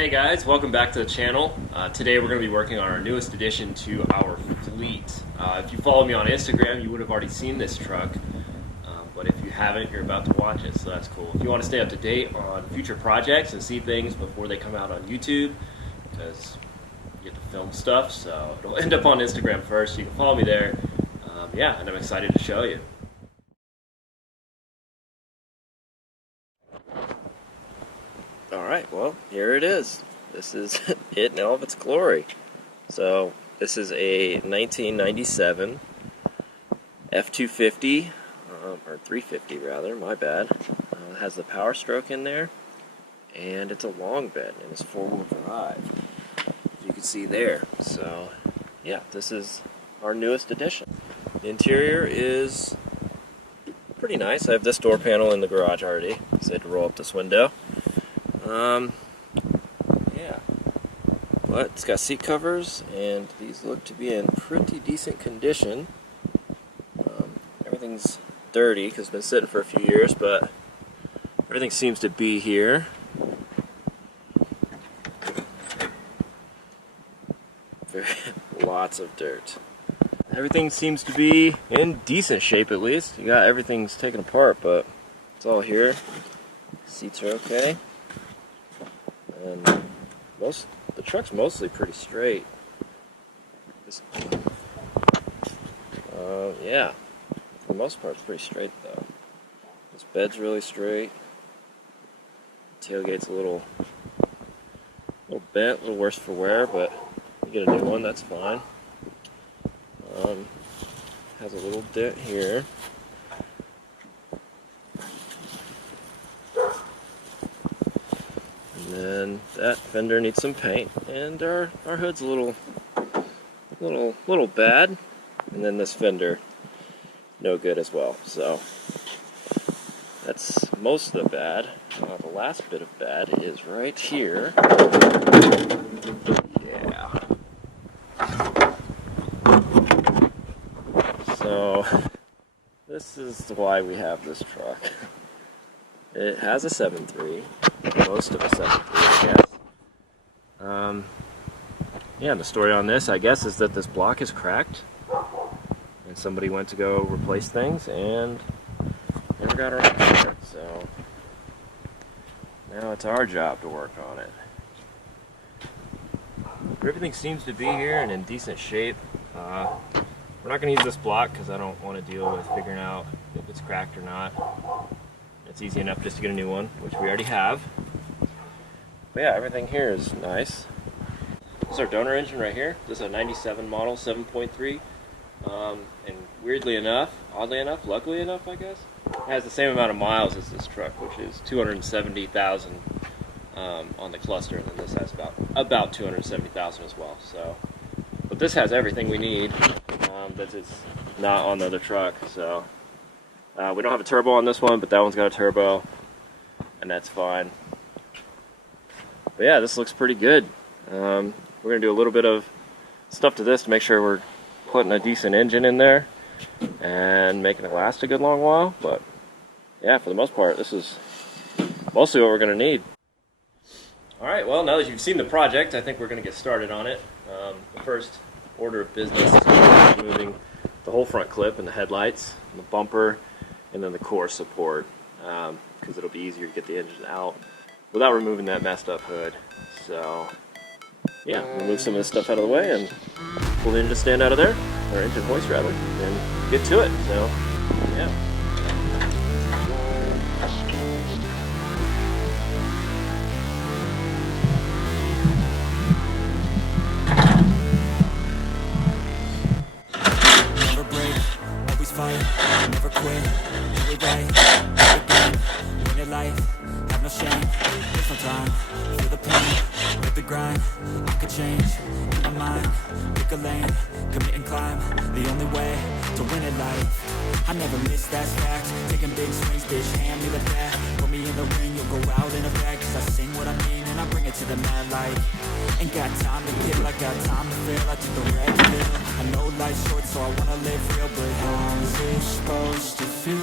Hey guys, welcome back to the channel. Today we're going to be working on our newest addition to our fleet. If you follow me on Instagram, you would have already seen this truck, but if you haven't, you're about to watch it, so that's cool. If you want to stay up to date on future projects and see things before they come out on YouTube, because you get to film stuff, so it'll end up on Instagram first, you can follow me there. Yeah, and I'm excited to show you. Alright, well, here it is. This is it in all of its glory. So, this is a 1997 F250, or 350 rather, my bad. It has the Power Stroke in there, and it's a long bed, and it's four-wheel drive, as you can see there. So, yeah, this is our newest addition. The interior is pretty nice. I have this door panel in the garage already, so I had to roll up this window. Yeah, but it's got seat covers, and these look to be in pretty decent condition. Everything's dirty because it's been sitting for a few years, but everything seems to be here. Lots of dirt. Everything seems to be in decent shape, at least. You got everything's taken apart, but it's all here. Seats are okay. And the truck's mostly pretty straight. Yeah, for the most part it's pretty straight though. This bed's really straight. Tailgate's a little bent, a little worse for wear, but you get a new one, that's fine. Has a little dent here. And then that fender needs some paint, and our hood's a little bad, and then this fender no good as well. So that's most of the bad. The last bit of bad is right here. Yeah. So this is why we have this truck. It has a 7.3. Most of a 7.3, I guess. Yeah, and the story on this, I guess, is that this block is cracked, and somebody went to go replace things and never got around to it. So now it's our job to work on it. Everything seems to be here and in decent shape. We're not going to use this block because I don't want to deal with figuring out if it's cracked or not. It's easy enough just to get a new one, which we already have. But yeah, everything here is nice. This is our donor engine right here. This is a 97 model, 7.3. And weirdly enough, oddly enough, luckily enough, I guess, it has the same amount of miles as this truck, which is 270,000 on the cluster, and then this has about 270,000 as well. So, but this has everything we need that is not on the other truck. So we don't have a turbo on this one, but that one's got a turbo, and that's fine. But yeah, this looks pretty good. We're going to do a little bit of stuff to this to make sure we're putting a decent engine in there and making it last a good long while. But yeah, for the most part, this is mostly what we're going to need. Alright, well, now that you've seen the project, I think we're going to get started on it. The first order of business is removing the whole front clip and the headlights, and the bumper, and then the core support, because it'll be easier to get the engine out without removing that messed up hood. So yeah, we'll move some of this stuff out of the way and pull the engine stand out of there, or engine hoist rather, and get to it. So yeah. Never break, always fight, never quit, do it right, again, win your life, have no shame, there's no time, feel the pain, live the grind, I could change, in my mind, pick a lane, commit and climb, the only way to win at life, I never miss, that's fact, taking big swings, bitch, hand me the bat, put me in the ring, you'll go out in a bag, cause I sing what I mean, and I bring it to the mad light, ain't got time to kill, I got time to feel, I took the red pill, I know life's short, so I wanna live real, but how's it supposed to feel?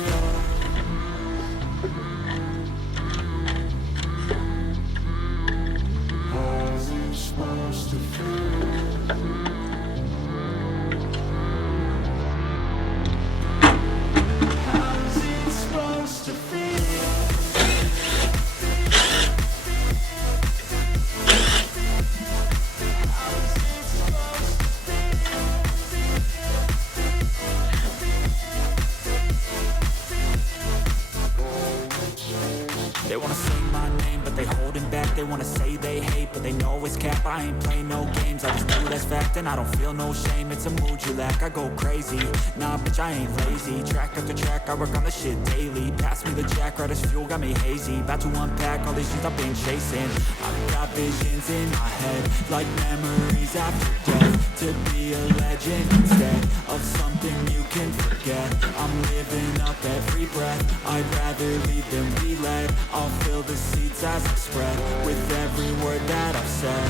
they hate, but they know it's cap. I ain't playing no games, I just do that's fact. And I don't feel no shame, it's a mood you lack. I go crazy, nah bitch I ain't lazy. Track after track, I work on this shit daily. Pass me the jack, right as fuel, got me hazy. About to unpack all these things I've been chasing. I've got visions in my head, like memories after death. To be a legend instead of something you can forget. I'm living up every breath, I'd rather lead than be led. I'll fill the seats as I spread, with every word that I've said.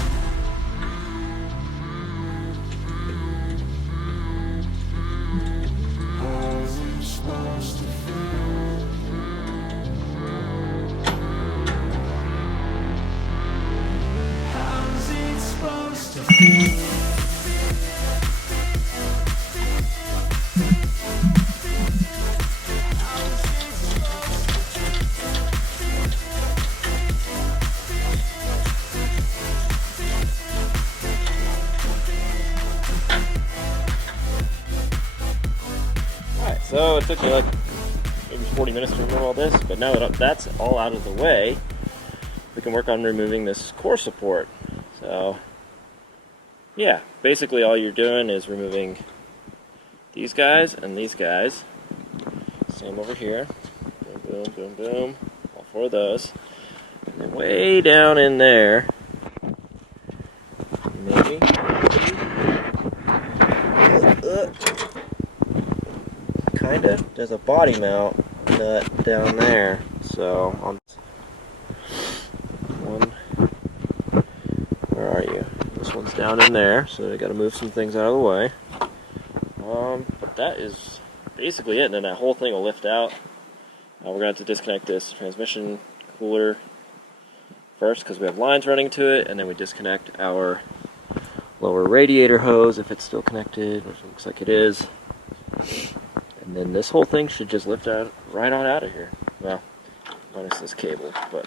How's it supposed to feel? How's it supposed to feel? So it took me like maybe 40 minutes to remove all this, but now that that's all out of the way, we can work on removing this core support. So yeah, basically all you're doing is removing these guys and these guys. Same over here. Boom, boom, boom, boom. All four of those. And then way down in there, maybe. Kinda. There's a body mount nut down there. So on one, where are you? This one's down in there, so I got to move some things out of the way. But that is basically it. And then that whole thing will lift out. We're gonna have to disconnect this transmission cooler first because we have lines running to it, and then we disconnect our lower radiator hose if it's still connected, which looks like it is. And then this whole thing should just lift out right on out of here. Well, minus this cable, but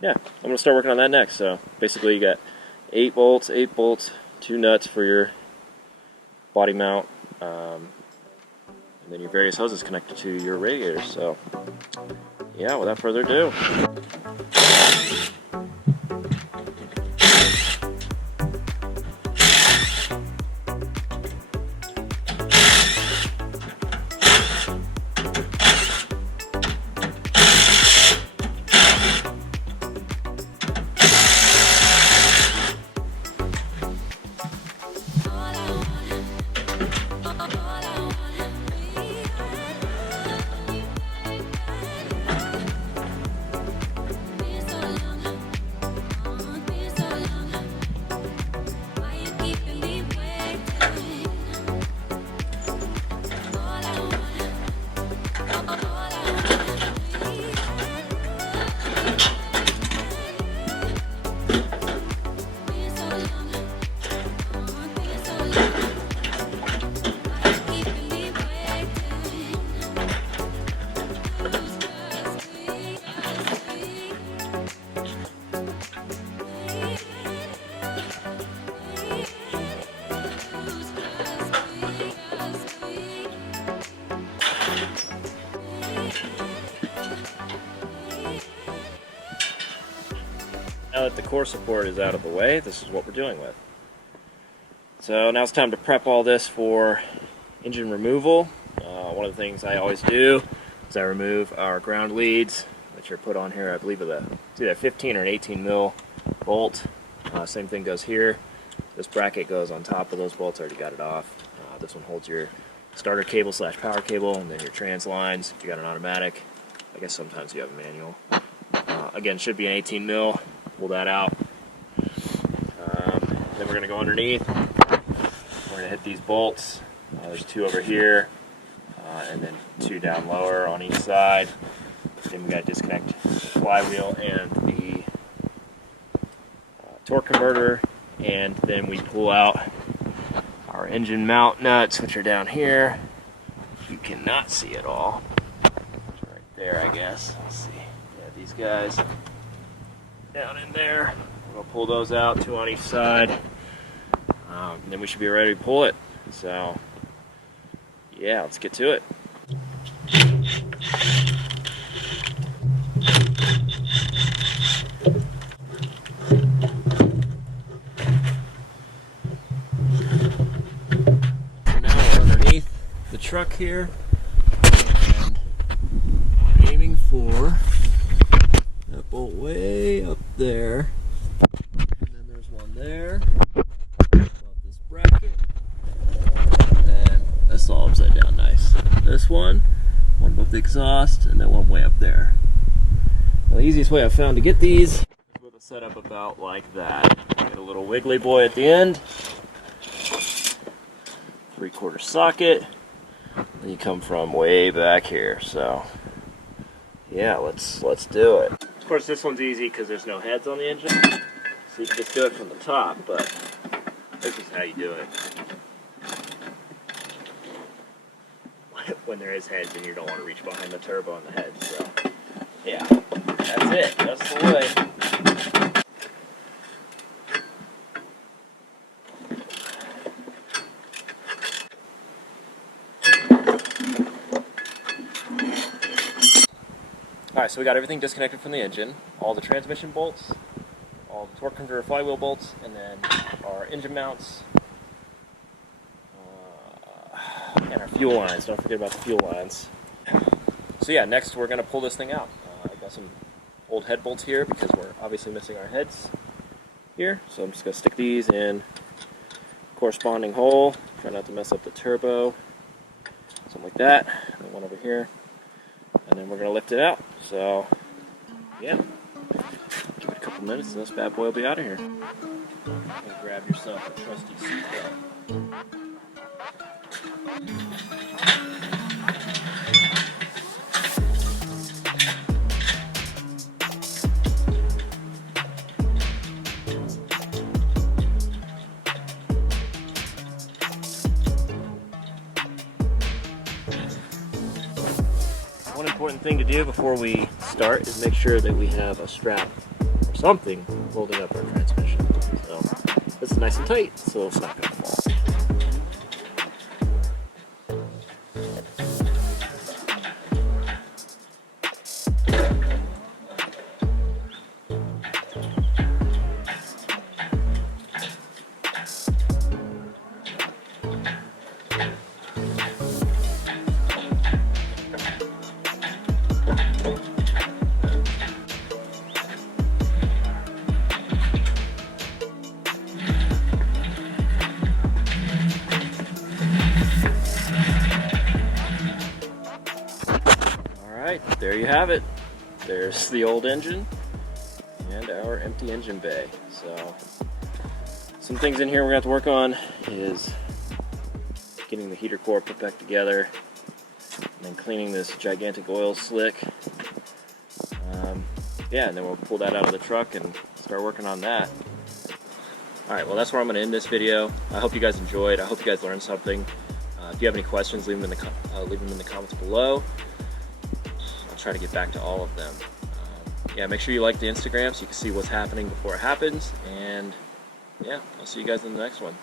yeah, I'm gonna start working on that next. So basically, you got 8 bolts, 2 nuts for your body mount, and then your various hoses connected to your radiator. So yeah, without further ado. Now that the core support is out of the way, this is what we're dealing with. So now it's time to prep all this for engine removal. One of the things I always do is I remove our ground leads, which are put on here, I believe, it's either a 15 or an 18 mil bolt. Same thing goes here. This bracket goes on top of those bolts, I already got it off. This one holds your starter cable / power cable, and then your trans lines if you got an automatic. I guess sometimes you have a manual. Again, should be an 18 mil. Pull that out. Then we're going to go underneath. We're going to hit these bolts. There's 2 over here, and then 2 down lower on each side. Then we got to disconnect the flywheel and the torque converter, and then we pull out our engine mount nuts, which are down here. You cannot see it all. It's right there, I guess. Let's see. Yeah, these guys down in there. We'll pull those out, 2 on each side. And then we should be ready to pull it. So, yeah, let's get to it. here, and I'm aiming for that bolt way up there, and then there's one there above this bracket, and then that's all upside down nice. This one above the exhaust, and then one way up there. Now, the easiest way I've found to get these is with a setup about like that. Get a little wiggly boy at the end, 3/4 socket, and you come from way back here. So yeah, let's do it. Of course, this one's easy because there's no heads on the engine, so you can just do it from the top, but this is how you do it when there is heads and you don't want to reach behind the turbo and the heads. So yeah, that's it. That's the way. Alright, so we got everything disconnected from the engine, all the transmission bolts, all the torque converter flywheel bolts, and then our engine mounts, and our fuel lines. Don't forget about the fuel lines. So yeah, next we're going to pull this thing out. I've got some old head bolts here because we're obviously missing our heads here. So I'm just going to stick these in corresponding hole, try not to mess up the turbo, something like that, and then one over here. And then we're going to lift it out. So, yeah. Give it a couple minutes and this bad boy will be out of here. And grab yourself a trusty seatbelt. One important thing to do before we start is make sure that we have a strap or something holding up our transmission. So this is nice and tight, so it's not going to fall. Alright, there you have it. There's the old engine and our empty engine bay. So, some things in here we're going to have to work on is getting the heater core put back together, and then cleaning this gigantic oil slick. Yeah, and then we'll pull that out of the truck and start working on that. Alright, well that's where I'm going to end this video. I hope you guys enjoyed. I hope you guys learned something. If you have any questions, leave them in the comments below. I'll try to get back to all of them. Yeah, make sure you like the Instagram so you can see what's happening before it happens. And yeah, I'll see you guys in the next one.